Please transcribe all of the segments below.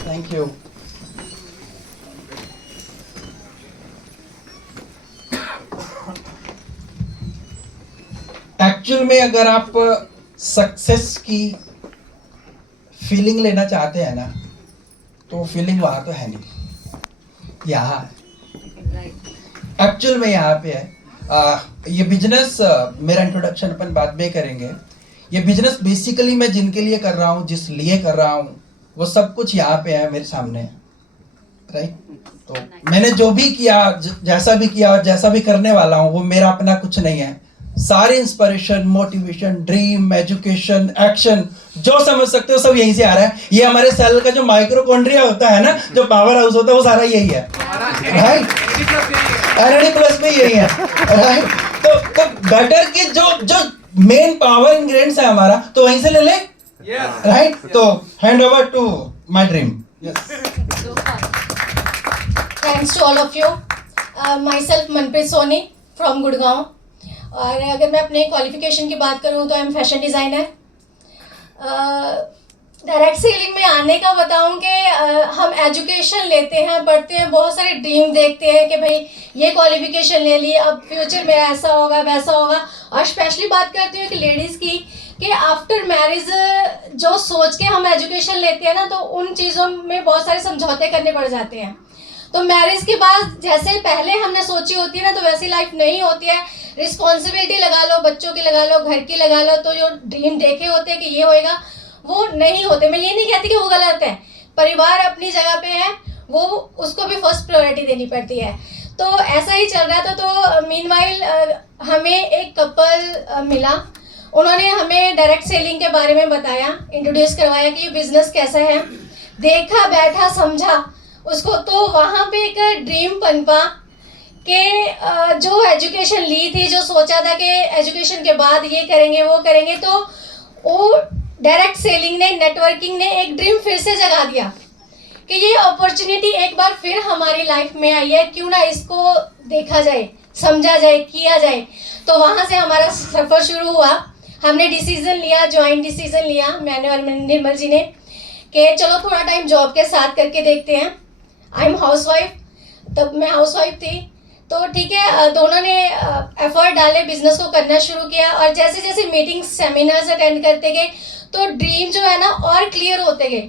Thank you. Actual में अगर आप सक्सेस की फीलिंग लेना चाहते हैं ना, तो फीलिंग वहां तो है नहीं, यहाँ एक्चुअल में यहाँ पे है। ये बिजनेस, मेरा इंट्रोडक्शन अपन बाद में करेंगे। ये बिजनेस बेसिकली मैं जिनके लिए कर रहा हूँ, जिस लिए कर रहा हूँ, वो सब कुछ यहाँ पे है मेरे सामने, राइट। तो मैंने जो भी किया, जैसा भी किया और जैसा भी करने वाला हूँ, वो मेरा अपना कुछ नहीं है। सारे inspiration, motivation, dream, education, action, जो समझ सकते हो सब यहीं से आ रहा है। ये हमारे सेल का जो माइक्रोकॉन्ड्रिया होता है ना, जो पावर हाउस होता है, वो सारा यही है, राइट। एनएडी प्लस में यही है, राइट। तो बेटर कि जो मेन पावर इंग्रेडिएंट्स है हमारा, तो वहीं से ले ले, राइट। तो hand over to my dream. Thanks to all of you. Myself Manpreet Soni from Gurgaon. और अगर मैं अपने क्वालिफिकेशन की बात करूं तो I am fashion designer. Direct selling में आने का बताऊं कि हम एजुकेशन लेते हैं, पढ़ते हैं, बहुत सारे ड्रीम देखते हैं कि भाई ये क्वालिफिकेशन ले ली, अब फ्यूचर में ऐसा होगा वैसा होगा। और स्पेशली बात करती हूँ कि लेडीज़ की, कि आफ्टर मैरिज जो सोच के हम एजुकेशन लेते हैं ना, तो उन चीज़ों में बहुत सारे समझौते करने पड़ जाते हैं। तो मैरिज के बाद जैसे पहले हमने सोची होती है ना, तो वैसी लाइफ नहीं होती है। रिस्पॉन्सिबिलिटी लगा लो, बच्चों की लगा लो, घर की लगा लो, तो जो ड्रीम देखे होते हैं कि ये होएगा, वो नहीं होते। मैं ये नहीं कहती कि वो गलत है, परिवार अपनी जगह पे है, वो उसको भी फर्स्ट प्रायोरिटी देनी पड़ती है। तो ऐसा ही चल रहा था। तो मीनवाइल हमें एक कपल मिला, उन्होंने हमें डायरेक्ट सेलिंग के बारे में बताया, इंट्रोड्यूस करवाया कि ये बिजनेस कैसा है। देखा, बैठा, समझा उसको, तो वहाँ पे एक ड्रीम पनपा कि जो एजुकेशन ली थी, जो सोचा था कि एजुकेशन के बाद ये करेंगे वो करेंगे, तो वो डायरेक्ट सेलिंग ने, नेटवर्किंग ने एक ड्रीम फिर से जगा दिया कि ये अपॉर्चुनिटी एक बार फिर हमारी लाइफ में आई है, क्यों ना इसको देखा जाए, समझा जाए, किया जाए। तो वहाँ से हमारा सफ़र शुरू हुआ। हमने डिसीज़न लिया, जॉइंट डिसीज़न लिया, मैंने और निर्मल जी ने, कि चलो थोड़ा टाइम जॉब के साथ करके देखते हैं। आई एम हाउस वाइफ, तब मैं हाउस वाइफ थी। तो ठीक है, दोनों ने एफर्ट डाले, बिजनेस को करना शुरू किया। और जैसे जैसे मीटिंग्स, सेमिनार्स अटेंड करते गए, तो ड्रीम जो है ना और क्लियर होते गए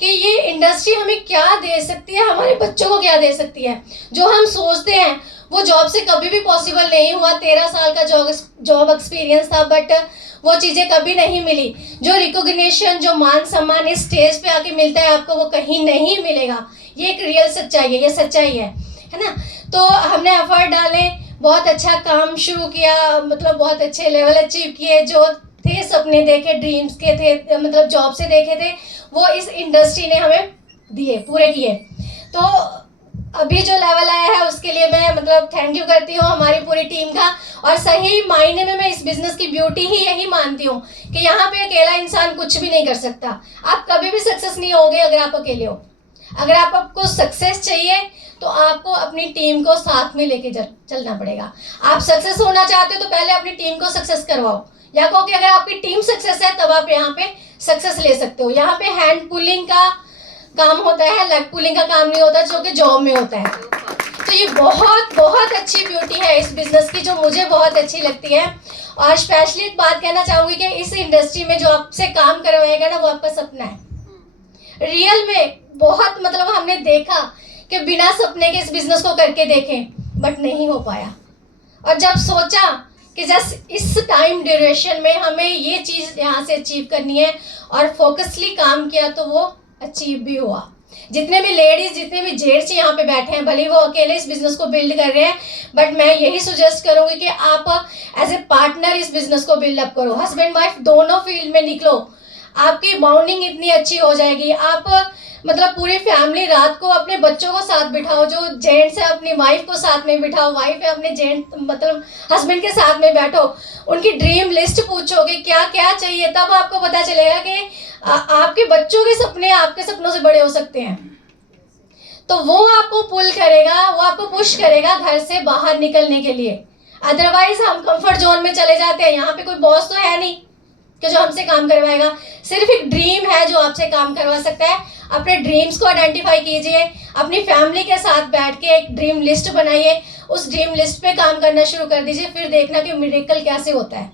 कि ये इंडस्ट्री हमें क्या दे सकती है, हमारे बच्चों को क्या दे सकती है। जो हम सोचते हैं वो जॉब से कभी भी पॉसिबल नहीं हुआ। 13 साल का जॉब एक्सपीरियंस था, बट वो चीज़ें कभी नहीं मिली। जो रिकॉग्निशन, जो मान सम्मान इस स्टेज पे आके मिलता है आपको, वो कहीं नहीं मिलेगा। ये एक रियल सच्चाई है, ये सच्चाई है ना। तो हमने एफर्ट डाले, बहुत अच्छा काम शुरू किया, मतलब बहुत अच्छे लेवल अचीव किए। जो थे सपने देखे, ड्रीम्स के थे, मतलब जॉब से देखे थे, वो इस इंडस्ट्री ने हमें दिए, पूरे किए। तो अभी जो लेवल आया है उसके लिए मैं मतलब थैंक यू करती हूँ हमारी पूरी टीम का। और सही मायने में मैं इस बिजनेस की ब्यूटी ही यही मानती हूँ कि यहाँ पे अकेला इंसान कुछ भी नहीं कर सकता। आप कभी भी सक्सेस नहीं होगे अगर आप अकेले हो। अगर आपको सक्सेस चाहिए तो आपको अपनी टीम को साथ में लेके चलना पड़ेगा। आप सक्सेस होना चाहते हो तो पहले अपनी टीम को सक्सेस करवाओ, या कहो कि अगर आपकी टीम सक्सेस है तब आप यहाँ पे सक्सेस ले सकते हो। यहाँ पे हैंड पुलिंग का काम होता है, लेग पुलिंग का काम नहीं होता, जो कि जॉब में होता है। तो ये बहुत बहुत अच्छी ब्यूटी है इस बिजनेस की, जो मुझे बहुत अच्छी लगती है। और स्पेशली एक बात कहना चाहूँगी कि इस इंडस्ट्री में जो आपसे काम करवाएगा ना, वो आपका सपना है। रियल में बहुत मतलब हमने देखा कि बिना सपने के इस बिजनेस को करके देखें, बट नहीं हो पाया। और जब सोचा कि जस्ट इस टाइम ड्यूरेशन में हमें ये चीज़ यहाँ से अचीव करनी है और फोकसली काम किया, तो वो अचीव भी हुआ। जितने भी लेडीज, जितने भी जेंट्स यहाँ पे बैठे हैं, भले वो अकेले इस बिजनेस को बिल्ड कर रहे हैं, बट मैं यही सजेस्ट करूँगी कि आप एज ए पार्टनर इस बिजनेस को बिल्डअप करो। हस्बैंड वाइफ दोनों फील्ड में निकलो, आपकी बॉन्डिंग इतनी अच्छी हो जाएगी। आप मतलब पूरी फैमिली रात को अपने बच्चों को साथ बिठाओ, जो जेंट्स है अपनी वाइफ को साथ में बिठाओ, वाइफ है अपने जेंट मतलब हस्बैंड के साथ में बैठो, उनकी ड्रीम लिस्ट पूछोगे क्या क्या चाहिए, तब आपको पता चलेगा कि आपके बच्चों के सपने आपके सपनों से बड़े हो सकते हैं। तो वो आपको पुल करेगा, वो आपको पुश करेगा घर से बाहर निकलने के लिए। अदरवाइज हम कंफर्ट जोन में चले जाते हैं। यहाँ पे कोई बॉस तो है नहीं कि जो हमसे काम करवाएगा, सिर्फ एक ड्रीम है जो आपसे काम करवा सकता है। अपने ड्रीम्स को आइडेंटिफाई कीजिए, अपनी फैमिली के साथ बैठ के एक ड्रीम लिस्ट बनाइए, उस ड्रीम लिस्ट पे काम करना शुरू कर दीजिए, फिर देखना कि मिरेकल कैसे होता है।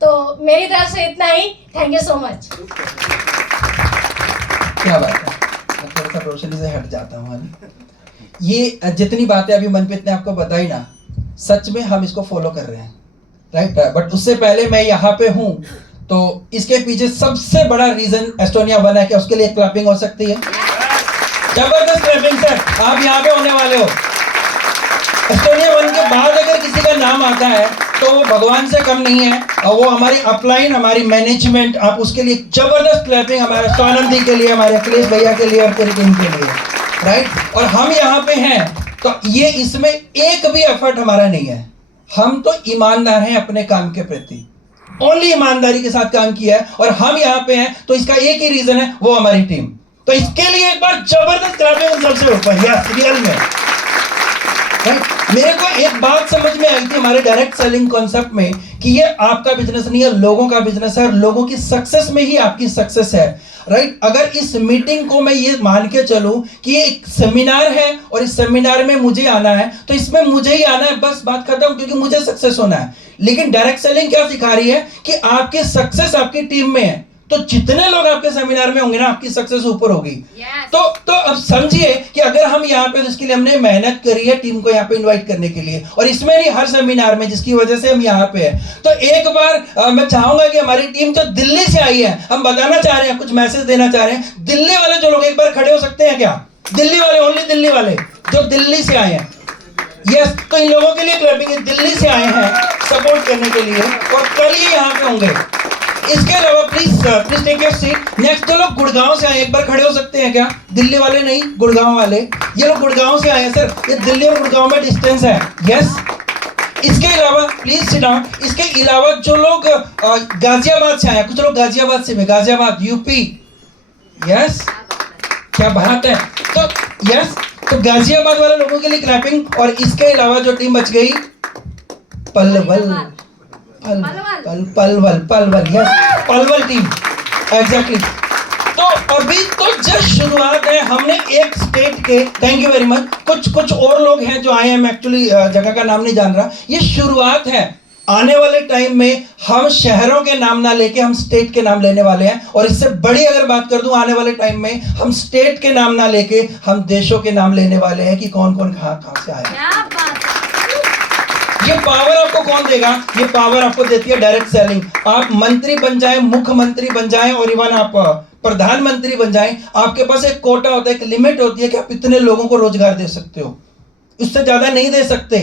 तो मेरी तरफ से इतना ही। Thank you so much. क्या बात है, मैं थोड़ा सा रोशनी से हट जाता हूँ। ये जितनी बातें अभी मनप्रीत ने आपको बताई ना, सच में हम इसको फॉलो कर रहे हैं, राइट। बट उससे पहले मैं यहाँ पे हूँ तो इसके पीछे सबसे बड़ा रीजन एस्टोनिया 1 है। क्या उसके लिए क्लैपिंग हो सकती है? जबरदस्त क्लैपिंग सर, आप यहाँ पे होने वाले हो। एस्टोनिया 1 के बाद अगर किसी का नाम आता है तो वो भगवान से कम नहीं है, और वो हमारी अपलाइन, हमारी मैनेजमेंट, आप उसके लिए जबरदस्त क्लैपिंग हमारे स्वानंद जी के लिए, हमारे अखिलेश भैया के लिए और पूरी टीम के लिए, राइट। और हम यहाँ पे हैं तो ये इसमें एक भी एफर्ट हमारा नहीं है। हम तो ईमानदार हैं अपने काम के प्रति, ओनली ईमानदारी के साथ काम किया है, और हम यहाँ पे हैं तो इसका एक ही रीजन है, वो हमारी टीम। तो इसके लिए एक बार जबरदस्त क्लैपिंग सबसे ऊपर, यस रियल में। मेरे को एक बात समझ में आई थी हमारे डायरेक्ट सेलिंग कॉन्सेप्ट में कि ये आपका बिजनेस नहीं है, लोगों का बिजनेस है, और लोगों की सक्सेस में ही आपकी सक्सेस है, राइट। अगर इस मीटिंग को मैं ये मान के चलूं कि ये एक सेमिनार है और इस सेमिनार में मुझे आना है, तो इसमें मुझे ही आना है, बस बात खत्म, क्योंकि मुझे सक्सेस होना है। लेकिन डायरेक्ट सेलिंग क्या सिखा रही है कि आपकी सक्सेस आपकी टीम में है, तो जितने लोग आपके सेमिनार में होंगे ना, आपकी सक्सेस ऊपर होगी। तो अब समझिए कि अगर हम यहाँ पे, जिसके लिए हमने मेहनत करी है टीम को यहाँ पे इनवाइट करने के लिए, और इसमें नहीं हर सेमिनार में, जिसकी वजह से हम यहाँ पे हैं, तो एक बार मैं चाहूंगा कि हमारी टीम जो दिल्ली से आई है, हम बताना चाह रहे हैं, कुछ मैसेज देना चाह रहे हैं। दिल्ली वाले जो लोग एक बार खड़े हो सकते हैं क्या? दिल्ली वाले, ओनली दिल्ली वाले जो दिल्ली से आए हैं, यस। तो इन लोगों के लिए क्लबिंग, दिल्ली से आए हैं सपोर्ट करने के लिए, और कल ही यहाँ पे होंगे। इसके अलावा please take your seat. Next जो लोग गुड़गांव से आए, एक बार खड़े हो सकते हैं क्या? दिल्ली वाले नहीं, गुड़गांव वाले। ये लोग गुड़गांव से आए हैं सर, ये दिल्ली और गुड़गांव में डिस्टेंस है, यस। इसके अलावा प्लीज सिट डाउन। इसके अलावा जो लोग गाजियाबाद से आए, कुछ लोग गाजियाबाद से, गाजियाबाद यूपी, यस, क्या बात है। तो यस, तो गाजियाबाद वाले लोगों के लिए क्लैपिंग। और इसके अलावा जो टीम बच गई, Palwal, Palwal, yes, Palwal team, exactly. तो अभी तो जस्ट शुरुआत है, हमने एक स्टेट के, थैंक यू वेरी मच, कुछ और लोग हैं जो आए हैं, मैं एक्चुअली जगह का नाम नहीं जान रहा, ये शुरुआत है। आने वाले टाइम में हम शहरों के नाम ना लेके हम स्टेट के नाम लेने वाले हैं, और इससे बड़ी अगर बात कर दूं, आने वाले टाइम में हम स्टेट के नाम ना लेके हम देशों के नाम लेने वाले हैं कि कौन कौन कहां से आया। ये पावर आपको कौन देगा? ये पावर आपको देती है डायरेक्ट सेलिंग। आप मंत्री बन जाएं, मुख्यमंत्री बन जाएं, और इवन आप प्रधानमंत्री बन जाएं, आपके पास एक कोटा होता है, एक लिमिट होती है कि आप इतने लोगों को रोजगार दे सकते हो, इससे ज्यादा नहीं दे सकते।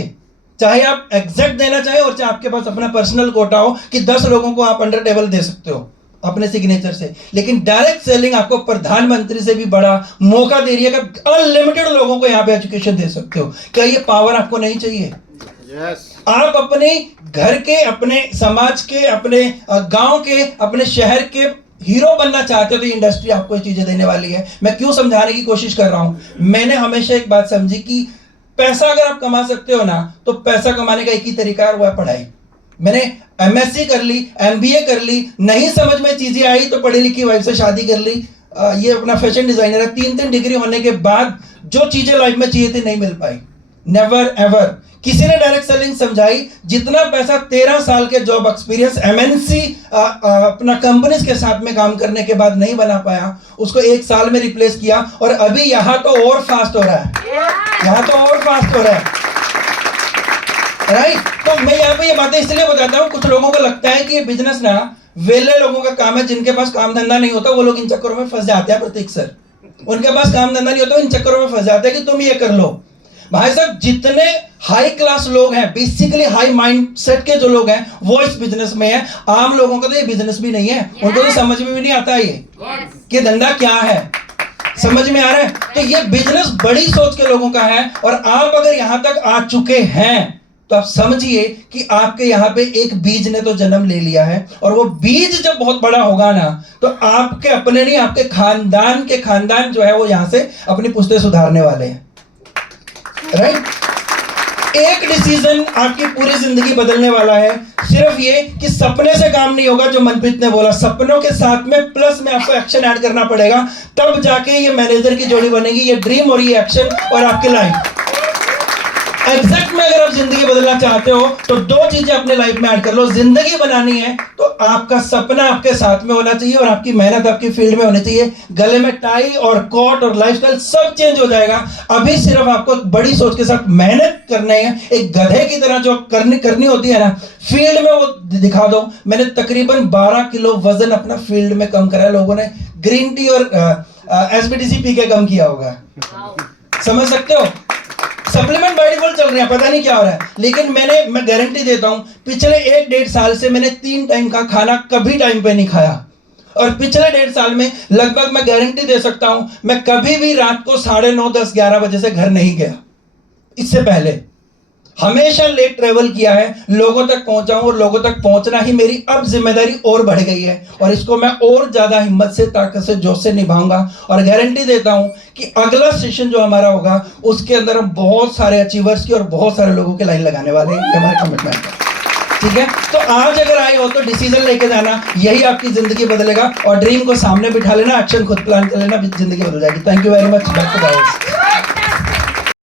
चाहे आप एग्जैक्ट देना चाहे, और चाहे आपके पास अपना पर्सनल कोटा हो कि 10 लोगों को आप अंडर टेबल दे सकते हो अपने सिग्नेचर से। लेकिन डायरेक्ट सेलिंग आपको प्रधानमंत्री से भी बड़ा मौका दे रही है कि अनलिमिटेड लोगों को यहाँ पे एजुकेशन दे सकते हो। क्या ये पावर आपको नहीं चाहिए? आप अपने घर के, अपने समाज के, अपने गांव के, अपने शहर के हीरो बनना चाहते हो, तो इंडस्ट्री आपको ये चीजें देने वाली है। मैं क्यों समझाने की कोशिश कर रहा हूं, मैंने हमेशा एक बात समझी कि पैसा अगर आप कमा सकते हो ना, तो पैसा कमाने का एक ही तरीका है, वो है पढ़ाई। मैंने एमएससी कर ली, एमबीए कर ली, नहीं समझ में चीजें आई तो पढ़ी लिखी वाइफ से शादी कर ली। ये अपना फैशन डिजाइनर है, 3 डिग्री होने के बाद जो चीजें लाइफ में चाहिए थी नहीं मिल पाई, नेवर एवर। किसी ने डायरेक्ट सेलिंग समझाई, जितना पैसा 13 साल के जॉब एक्सपीरियंस एमएनसी अपना कंपनीज के साथ में काम करने के बाद नहीं बना पाया, उसको 1 साल में रिप्लेस किया, और अभी यहां तो और फास्ट हो रहा है, यहां तो और फास्ट हो रहा है, राइट। तो मैं यहाँ पे ये बातें इसलिए बताता हूँ, कुछ लोगों को लगता है कि ये बिजनेस ना वेले लोगों का काम है, जिनके पास काम धंधा नहीं होता, वो लोग इन चक्करों में फंस जाते हैं। प्रतीक सर, उनके पास काम धंधा नहीं होता, इन चक्करों में फंस जाते हैं कि तुम ये कर लो। भाई साहब, जितने हाई क्लास लोग हैं, बेसिकली हाई माइंड सेट के जो लोग हैं, वो इस बिजनेस में है। आम लोगों का तो ये बिजनेस भी नहीं है, उनको तो समझ में भी नहीं आता ये कि धंधा क्या है, समझ में आ रहा है। तो ये बिजनेस बड़ी सोच के लोगों का है, और आप अगर यहां तक आ चुके हैं तो आप समझिए कि आपके यहाँ पे एक बीज ने तो जन्म ले लिया है, और वो बीज जब बहुत बड़ा होगा ना, तो आपके अपने नहीं, आपके खानदान के खानदान जो है वो यहां से अपनी पुश्तें सुधारने वाले हैं, राइट। एक डिसीजन आपकी पूरी जिंदगी बदलने वाला है। सिर्फ ये कि सपने से काम नहीं होगा, जो मनप्रीत ने बोला, सपनों के साथ में प्लस में आपको एक्शन ऐड करना पड़ेगा, तब जाके ये मैनेजर की जोड़ी बनेगी। ये ड्रीम और ये एक्शन और आपकी लाइफ। एग्जैक्ट में अगर आप जिंदगी बदलना चाहते हो तो दो चीजें अपने लाइफ में ऐड कर लो। जिंदगी बनानी है तो आपका सपना आपके साथ में होना चाहिए और आपकी मेहनत आपकी फील्ड में होनी चाहिए। गले में टाई और कोट और लाइफस्टाइल सब चेंज हो जाएगा। अभी सिर्फ आपको बड़ी सोच के साथ मेहनत करनी है। एक गधे की तरह जो करनी होती है ना फील्ड में, वो दिखा दो। मैंने तकरीबन 12 किलो वजन अपना फील्ड में कम करा है। लोगों ने ग्रीन टी और एसबीटीसी पी के कम किया होगा। समझ सकते हो? सप्लीमेंट बाय डिफॉल्ट चल रहे हैं, पता नहीं क्या हो रहा है, लेकिन मैं गारंटी देता हूं पिछले 1-1.5 साल से मैंने 3 टाइम का खाना कभी टाइम पे नहीं खाया। और पिछले 1.5 साल में लगभग मैं गारंटी दे सकता हूं मैं कभी भी रात को 9:30, 10, 11 बजे से घर नहीं गया। इससे पहले हमेशा लेट ट्रेवल किया है, लोगों तक पहुंचा हूं और लोगों तक पहुंचना ही मेरी अब जिम्मेदारी और बढ़ गई है। और इसको मैं और ज्यादा हिम्मत से, ताकत से, जोश से निभाऊंगा। और गारंटी देता हूं कि अगला सेशन जो हमारा होगा उसके अंदर हम बहुत सारे अचीवर्स की और बहुत सारे लोगों की लाइन लगाने वाले हैं। ये हमारा कमिटमेंट है, ठीक है? तो आज अगर आए हो तो डिसीजन लेके जाना, यही आपकी जिंदगी बदलेगा। और ड्रीम को सामने बिठा लेना, एक्शन खुद प्लान कर लेना, जिंदगी बदल जाएगी। Thank you very much. Back to guys.